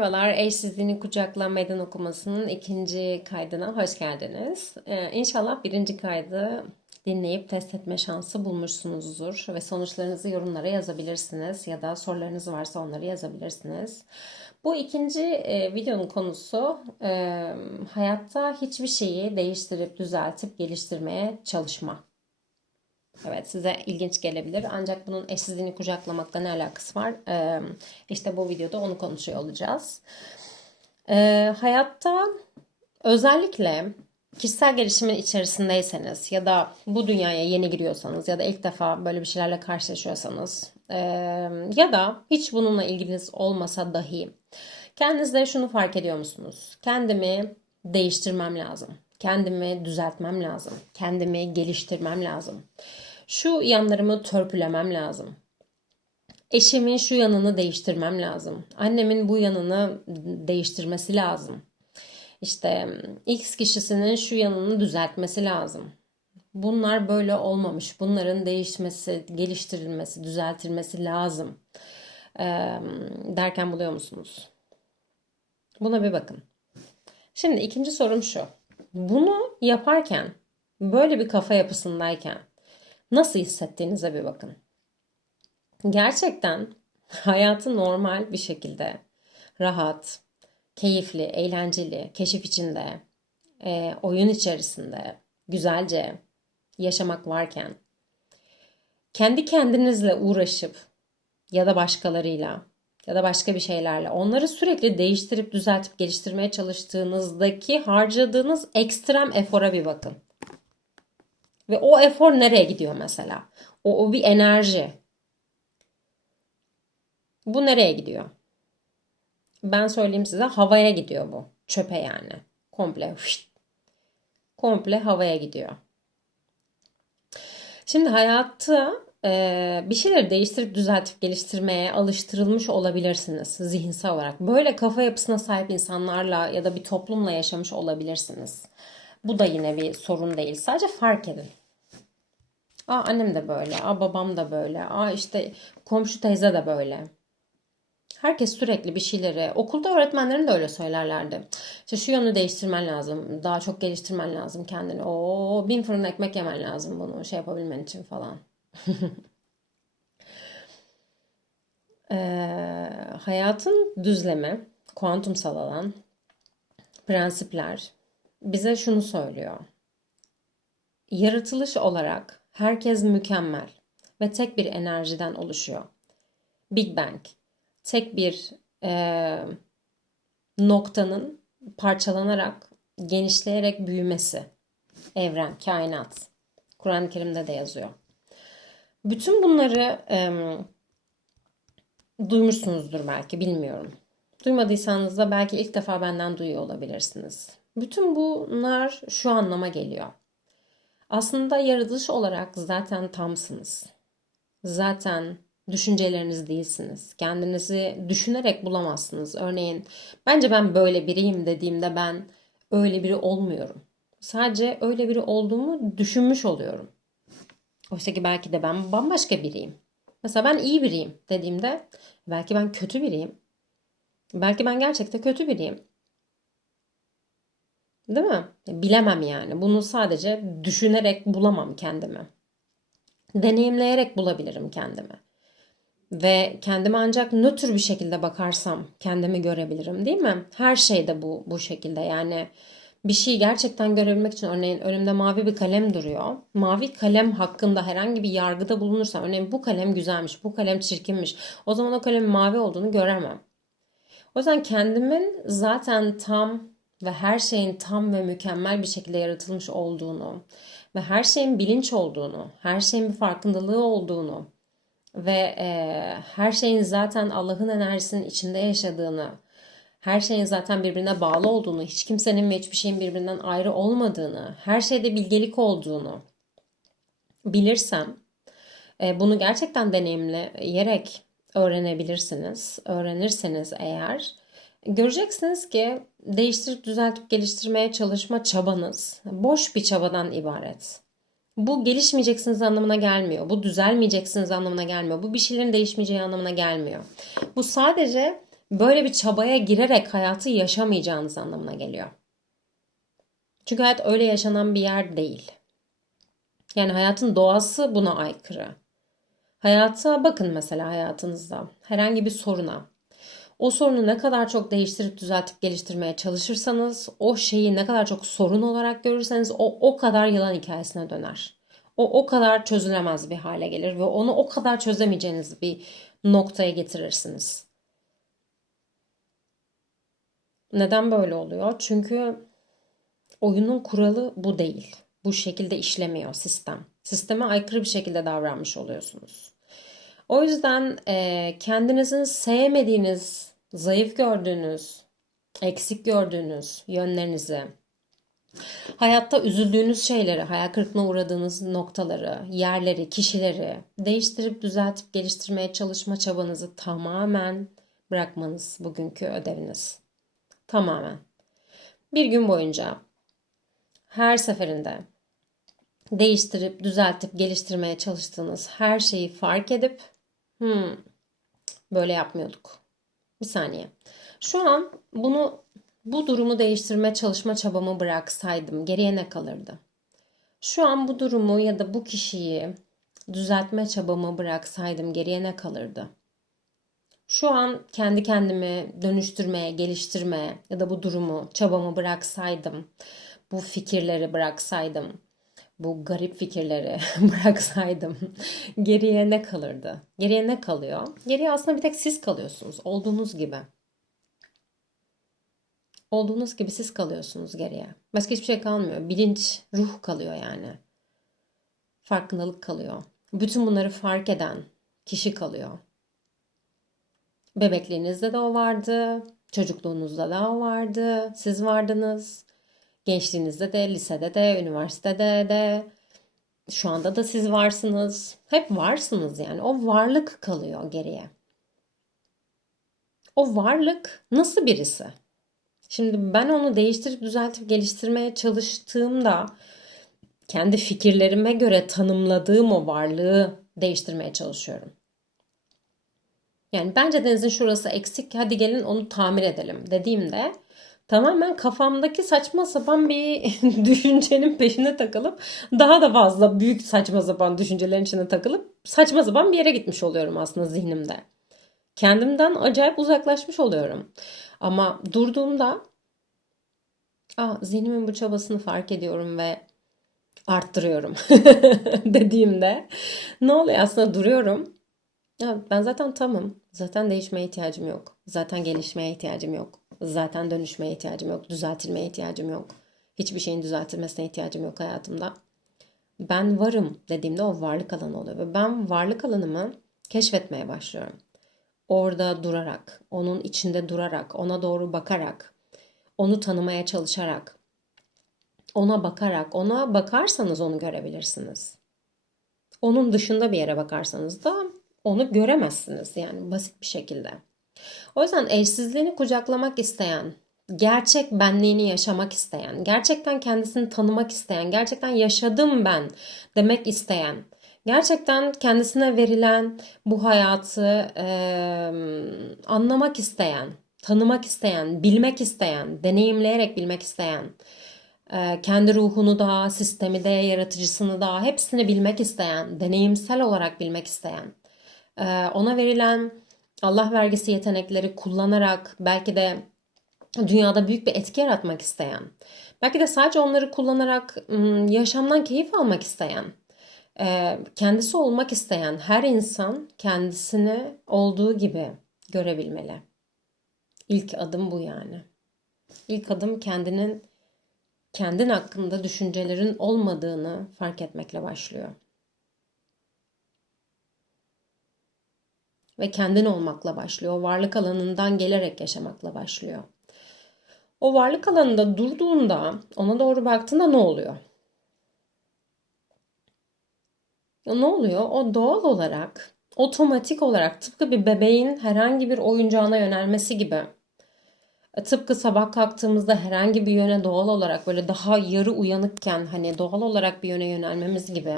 Merhabalar, Eşsizliğini Kucakla Meydan Okuması'nın ikinci kaydına hoş geldiniz. Ee, inşallah birinci kaydı dinleyip test etme şansı bulmuşsunuzdur ve sonuçlarınızı yorumlara yazabilirsiniz ya da sorularınız varsa onları yazabilirsiniz. Bu ikinci e, videonun konusu e, hayatta hiçbir şeyi değiştirip düzeltip geliştirmeye çalışma. Evet size ilginç gelebilir ancak bunun eşsizliğini kucaklamakla ne alakası var? Ee, işte bu videoda onu konuşuyor olacağız. Ee, hayatta özellikle kişisel gelişimin içerisindeyseniz ya da bu dünyaya yeni giriyorsanız ya da ilk defa böyle bir şeylerle karşılaşıyorsanız e, ya da hiç bununla ilginiz olmasa dahi kendinizde şunu fark ediyor musunuz? Kendimi değiştirmem lazım. Kendimi düzeltmem lazım. Kendimi geliştirmem lazım. Şu yanlarımı törpülemem lazım. Eşimin şu yanını değiştirmem lazım. Annemin bu yanını değiştirmesi lazım. İşte X kişisinin şu yanını düzeltmesi lazım. Bunlar böyle olmamış. Bunların değişmesi, geliştirilmesi, düzeltilmesi lazım. Ee, derken buluyor musunuz? Buna bir bakın. Şimdi ikinci sorum şu. Bunu yaparken, böyle bir kafa yapısındayken nasıl hissettiğinize bir bakın. Gerçekten hayatı normal bir şekilde rahat, keyifli, eğlenceli, keşif içinde, e, oyun içerisinde, güzelce yaşamak varken kendi kendinizle uğraşıp ya da başkalarıyla ya da başka bir şeylerle onları sürekli değiştirip düzeltip geliştirmeye çalıştığınızdaki harcadığınız ekstrem efora bir bakın. Ve o efor nereye gidiyor mesela? O, o bir enerji. Bu nereye gidiyor? Ben söyleyeyim size havaya gidiyor bu. Çöpe yani. Komple. Hışt. Komple havaya gidiyor. Şimdi hayatta e, bir şeyleri değiştirip düzeltip geliştirmeye alıştırılmış olabilirsiniz zihinsel olarak. Böyle kafa yapısına sahip insanlarla ya da bir toplumla yaşamış olabilirsiniz. Bu da yine bir sorun değil. Sadece fark edin. Aa annem de böyle, aa babam da böyle, aa işte komşu teyze de böyle. Herkes sürekli bir şeyleri, okulda öğretmenlerin de öyle söylerlerdi. İşte şu yönü değiştirmen lazım, daha çok geliştirmen lazım kendini. O bin fırın ekmek yemen lazım bunu şey yapabilmen için falan. ee, hayatın düzlemi, kuantumsal alan, prensipler bize şunu söylüyor. Yaratılış olarak Herkes mükemmel ve tek bir enerjiden oluşuyor. Big Bang. Tek bir e, noktanın parçalanarak, genişleyerek büyümesi. Evren, kainat. Kur'an-ı Kerim'de de yazıyor. Bütün bunları e, duymuşsunuzdur belki, bilmiyorum. Duymadıysanız da belki ilk defa benden duyuyor olabilirsiniz. Bütün bunlar şu anlama geliyor. Aslında yaratılış olarak zaten tamsınız. Zaten düşünceleriniz değilsiniz. Kendinizi düşünerek bulamazsınız. Örneğin bence ben böyle biriyim dediğimde ben öyle biri olmuyorum. Sadece öyle biri olduğumu düşünmüş oluyorum. Oysa ki belki de ben bambaşka biriyim. Mesela ben iyi biriyim dediğimde belki ben kötü biriyim. Belki ben gerçekten kötü biriyim. Değil mi? Bilemem yani. Bunu sadece düşünerek bulamam kendimi. Deneyimleyerek bulabilirim kendimi. Ve kendime ancak nötr bir şekilde bakarsam kendimi görebilirim değil mi? Her şeyde bu bu şekilde yani bir şeyi gerçekten görebilmek için örneğin önümde mavi bir kalem duruyor. Mavi kalem hakkında herhangi bir yargıda bulunursam örneğin bu kalem güzelmiş, bu kalem çirkinmiş. O zaman o kalemin mavi olduğunu göremem. O yüzden kendimin zaten tam ve her şeyin tam ve mükemmel bir şekilde yaratılmış olduğunu ve her şeyin bilinç olduğunu, her şeyin bir farkındalığı olduğunu ve e, her şeyin zaten Allah'ın enerjisinin içinde yaşadığını, her şeyin zaten birbirine bağlı olduğunu, hiç kimsenin ve hiçbir şeyin birbirinden ayrı olmadığını, her şeyde bilgelik olduğunu bilirsem, e, bunu gerçekten deneyimleyerek öğrenebilirsiniz. Öğrenirseniz eğer Göreceksiniz ki değiştirip düzeltip geliştirmeye çalışma çabanız boş bir çabadan ibaret. Bu gelişmeyeceksiniz anlamına gelmiyor. Bu düzelmeyeceksiniz anlamına gelmiyor. Bu bir şeylerin değişmeyeceği anlamına gelmiyor. Bu sadece böyle bir çabaya girerek hayatı yaşamayacağınız anlamına geliyor. Çünkü hayat öyle yaşanan bir yer değil. Yani hayatın doğası buna aykırı. Hayata bakın mesela hayatınızda herhangi bir soruna. O sorunu ne kadar çok değiştirip düzeltip geliştirmeye çalışırsanız, o şeyi ne kadar çok sorun olarak görürseniz o o kadar yılan hikayesine döner. O o kadar çözülemez bir hale gelir ve onu o kadar çözemeyeceğiniz bir noktaya getirirsiniz. Neden böyle oluyor? Çünkü oyunun kuralı bu değil. Bu şekilde işlemiyor sistem. Sisteme aykırı bir şekilde davranmış oluyorsunuz. O yüzden e, kendinizin sevmediğiniz, zayıf gördüğünüz, eksik gördüğünüz yönlerinizi, hayatta üzüldüğünüz şeyleri, hayal kırıklığına uğradığınız noktaları, yerleri, kişileri değiştirip düzeltip geliştirmeye çalışma çabanızı tamamen bırakmanız bugünkü ödeviniz. Tamamen. Bir gün boyunca her seferinde değiştirip, düzeltip, geliştirmeye çalıştığınız her şeyi fark edip hmm, böyle yapmıyorduk. Bir saniye. Şu an bunu bu durumu değiştirme çalışma çabamı bıraksaydım geriye ne kalırdı? Şu an bu durumu ya da bu kişiyi düzeltme çabamı bıraksaydım geriye ne kalırdı? Şu an kendi kendimi dönüştürmeye, geliştirmeye ya da bu durumu, çabamı bıraksaydım, bu fikirleri bıraksaydım, bu garip fikirleri bıraksaydım geriye ne kalırdı? Geriye ne kalıyor? Geriye aslında bir tek siz kalıyorsunuz. Olduğunuz gibi. Olduğunuz gibi siz kalıyorsunuz geriye. Başka hiçbir şey kalmıyor. Bilinç, ruh kalıyor yani. Farkındalık kalıyor. Bütün bunları fark eden kişi kalıyor. Bebekliğinizde de o vardı. Çocukluğunuzda da o vardı. Siz vardınız. Gençliğinizde de, lisede de, üniversitede de, şu anda da siz varsınız. Hep varsınız yani. O varlık kalıyor geriye. O varlık nasıl birisi? Şimdi ben onu değiştirip düzeltip geliştirmeye çalıştığımda kendi fikirlerime göre tanımladığım o varlığı değiştirmeye çalışıyorum. Yani bence denizin şurası eksik hadi gelin onu tamir edelim dediğimde tamamen kafamdaki saçma sapan bir düşüncenin peşine takılıp daha da fazla büyük saçma sapan düşüncelerin içine takılıp saçma sapan bir yere gitmiş oluyorum aslında zihnimde. Kendimden acayip uzaklaşmış oluyorum. Ama durduğumda Aa, zihnimin bu çabasını fark ediyorum ve arttırıyorum dediğimde ne oluyor aslında duruyorum. Ya ben zaten tamam. Zaten değişmeye ihtiyacım yok. Zaten gelişmeye ihtiyacım yok. Zaten dönüşmeye ihtiyacım yok. Düzeltilmeye ihtiyacım yok. Hiçbir şeyin düzeltilmesine ihtiyacım yok hayatımda. Ben varım dediğimde o varlık alanı oluyor. Ve ben varlık alanımı keşfetmeye başlıyorum. Orada durarak, onun içinde durarak, ona doğru bakarak, onu tanımaya çalışarak, ona bakarak, ona bakarsanız onu görebilirsiniz. Onun dışında bir yere bakarsanız da onu göremezsiniz yani basit bir şekilde. O yüzden eşsizliğini kucaklamak isteyen, gerçek benliğini yaşamak isteyen, gerçekten kendisini tanımak isteyen, gerçekten yaşadım ben demek isteyen, gerçekten kendisine verilen bu hayatı e, anlamak isteyen, tanımak isteyen, bilmek isteyen, deneyimleyerek bilmek isteyen, e, kendi ruhunu da, sistemi de, yaratıcısını da hepsini bilmek isteyen, deneyimsel olarak bilmek isteyen, ona verilen Allah vergisi yetenekleri kullanarak belki de dünyada büyük bir etki yaratmak isteyen, belki de sadece onları kullanarak yaşamdan keyif almak isteyen, kendisi olmak isteyen her insan kendisini olduğu gibi görebilmeli. İlk adım bu yani. İlk adım kendinin kendin hakkında düşüncelerin olmadığını fark etmekle başlıyor. Ve kendin olmakla başlıyor. O varlık alanından gelerek yaşamakla başlıyor. O varlık alanında durduğunda, ona doğru baktığında ne oluyor? Ne oluyor? O doğal olarak, otomatik olarak tıpkı bir bebeğin herhangi bir oyuncağına yönelmesi gibi e, tıpkı sabah kalktığımızda herhangi bir yöne doğal olarak böyle daha yarı uyanıkken hani doğal olarak bir yöne yönelmemiz gibi.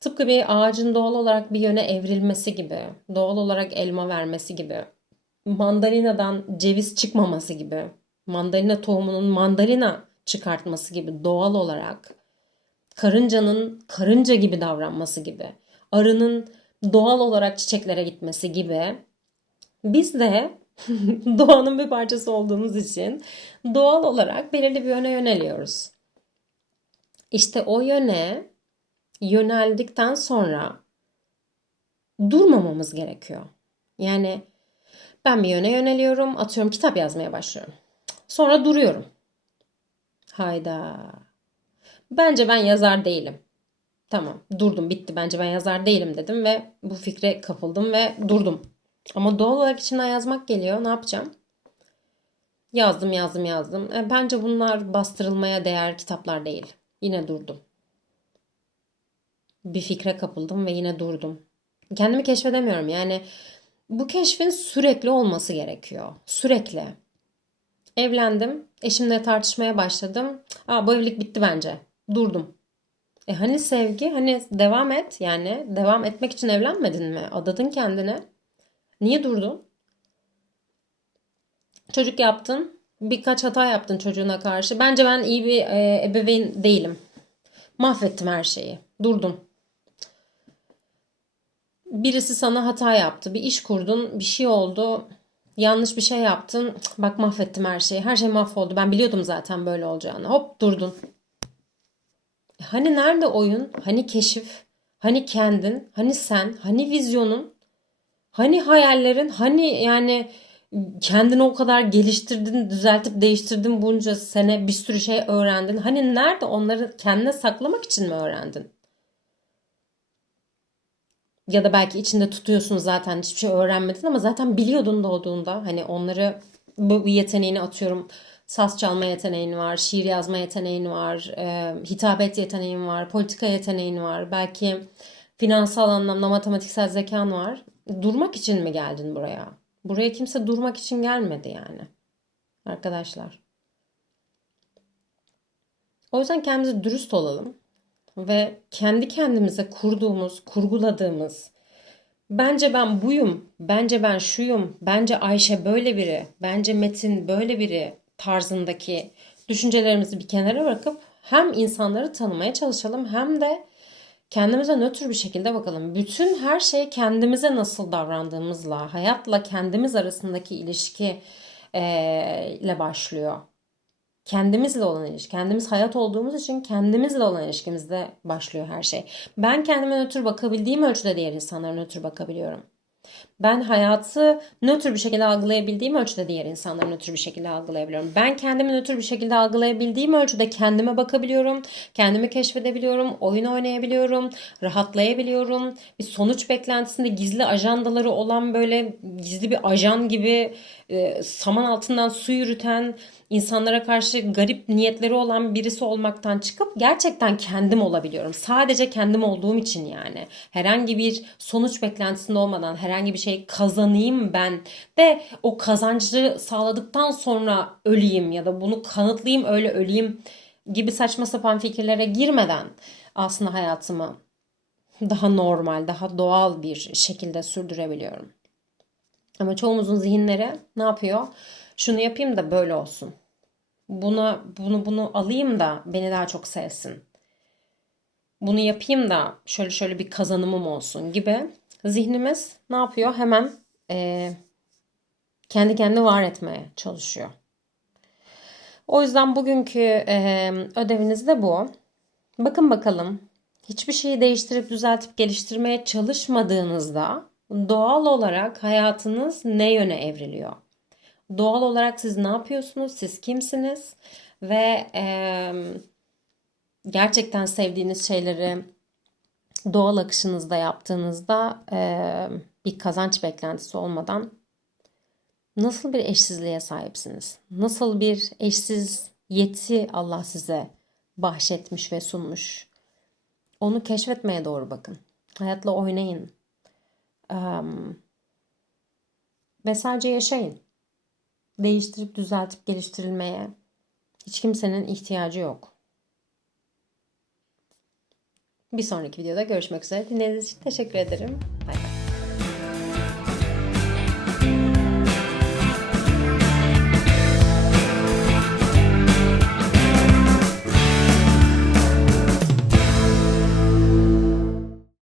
Tıpkı bir ağacın doğal olarak bir yöne evrilmesi gibi, doğal olarak elma vermesi gibi mandalinadan ceviz çıkmaması gibi, mandalina tohumunun mandalina çıkartması gibi doğal olarak karıncanın karınca gibi davranması gibi, arının doğal olarak çiçeklere gitmesi gibi biz de doğanın bir parçası olduğumuz için doğal olarak belirli bir yöne yöneliyoruz. İşte o yöne yöneldikten sonra durmamamız gerekiyor. Yani ben bir yöne yöneliyorum, atıyorum kitap yazmaya başlıyorum. Sonra duruyorum. Hayda. Bence ben yazar değilim. Tamam, durdum, bitti. Bence ben yazar değilim dedim ve bu fikre kapıldım ve durdum. Ama doğal olarak içimden yazmak geliyor. Ne yapacağım? Yazdım, yazdım, yazdım. E, bence bunlar bastırılmaya değer kitaplar değil. Yine durdum. Bir fikre kapıldım ve yine durdum. Kendimi keşfedemiyorum. Yani bu keşfin sürekli olması gerekiyor. Sürekli. Evlendim. Eşimle tartışmaya başladım. Aa, bu evlilik bitti bence. Durdum. E hani sevgi? Hani devam et yani. Devam etmek için evlenmedin mi? Adadın kendine. Niye durdun? Çocuk yaptın. Birkaç hata yaptın çocuğuna karşı. Bence ben iyi bir e, ebeveyn değilim. Mahvettim her şeyi. Durdum. Birisi sana hata yaptı. Bir iş kurdun. Bir şey oldu. Yanlış bir şey yaptın. Bak mahvettim her şeyi. Her şey mahvoldu. Ben biliyordum zaten böyle olacağını. Hop durdun. Hani nerede oyun? Hani keşif? Hani kendin? Hani sen? Hani vizyonun? Hani hayallerin? Hani yani kendini o kadar geliştirdin, düzeltip değiştirdin bunca sene bir sürü şey öğrendin. Hani nerede onları kendine saklamak için mi öğrendin? Ya da belki içinde tutuyorsun zaten hiçbir şey öğrenmedin ama zaten biliyordun doğduğunda. Hani onları bu yeteneğini atıyorum. Saz çalma yeteneğin var, şiir yazma yeteneğin var, e, hitabet yeteneğin var, politika yeteneğin var. Belki finansal anlamda matematiksel zekan var. Durmak için mi geldin buraya? Buraya kimse durmak için gelmedi yani. Arkadaşlar. O yüzden kendimize dürüst olalım ve kendi kendimize kurduğumuz, kurguladığımız bence ben buyum, bence ben şuyum, bence Ayşe böyle biri, bence Metin böyle biri tarzındaki düşüncelerimizi bir kenara bırakıp hem insanları tanımaya çalışalım hem de kendimize nötr bir şekilde bakalım. Bütün her şey kendimize nasıl davrandığımızla, hayatla kendimiz arasındaki ilişki ile başlıyor. Kendimizle olan ilişki, kendimiz hayat olduğumuz için kendimizle olan ilişkimizde başlıyor her şey. Ben kendime nötr bakabildiğim ölçüde diğer insanlara nötr bakabiliyorum. Ben hayatı nötr bir şekilde algılayabildiğim ölçüde diğer insanları nötr bir şekilde algılayabiliyorum. Ben kendimi nötr bir şekilde algılayabildiğim ölçüde kendime bakabiliyorum, kendimi keşfedebiliyorum, oyun oynayabiliyorum, rahatlayabiliyorum. Bir sonuç beklentisinde gizli ajandaları olan böyle gizli bir ajan gibi e, saman altından su yürüten, insanlara karşı garip niyetleri olan birisi olmaktan çıkıp gerçekten kendim olabiliyorum. Sadece kendim olduğum için yani. Herhangi bir sonuç beklentisinde olmadan herhangi bir şey kazanayım ben de o kazancı sağladıktan sonra öleyim ya da bunu kanıtlayayım öyle öleyim gibi saçma sapan fikirlere girmeden aslında hayatımı daha normal, daha doğal bir şekilde sürdürebiliyorum. Ama çoğumuzun zihinleri ne yapıyor? Şunu yapayım da böyle olsun. Buna bunu bunu alayım da beni daha çok sevsin. Bunu yapayım da şöyle şöyle bir kazanımım olsun gibi zihnimiz ne yapıyor? Hemen eee, kendi kendini var etmeye çalışıyor. O yüzden bugünkü eee, ödeviniz de bu. Bakın bakalım hiçbir şeyi değiştirip düzeltip geliştirmeye çalışmadığınızda doğal olarak hayatınız ne yöne evriliyor? Doğal olarak siz ne yapıyorsunuz? Siz kimsiniz? Ve eee, gerçekten sevdiğiniz şeyleri doğal akışınızda yaptığınızda eee, bir kazanç beklentisi olmadan nasıl bir eşsizliğe sahipsiniz? Nasıl bir eşsiz yeti Allah size bahşetmiş ve sunmuş? Onu keşfetmeye doğru bakın. Hayatla oynayın. Em, ve sadece yaşayın. Değiştirip düzeltip geliştirilmeye hiç kimsenin ihtiyacı yok. Bir sonraki videoda görüşmek üzere. Dinlediğiniz için teşekkür ederim. Bye.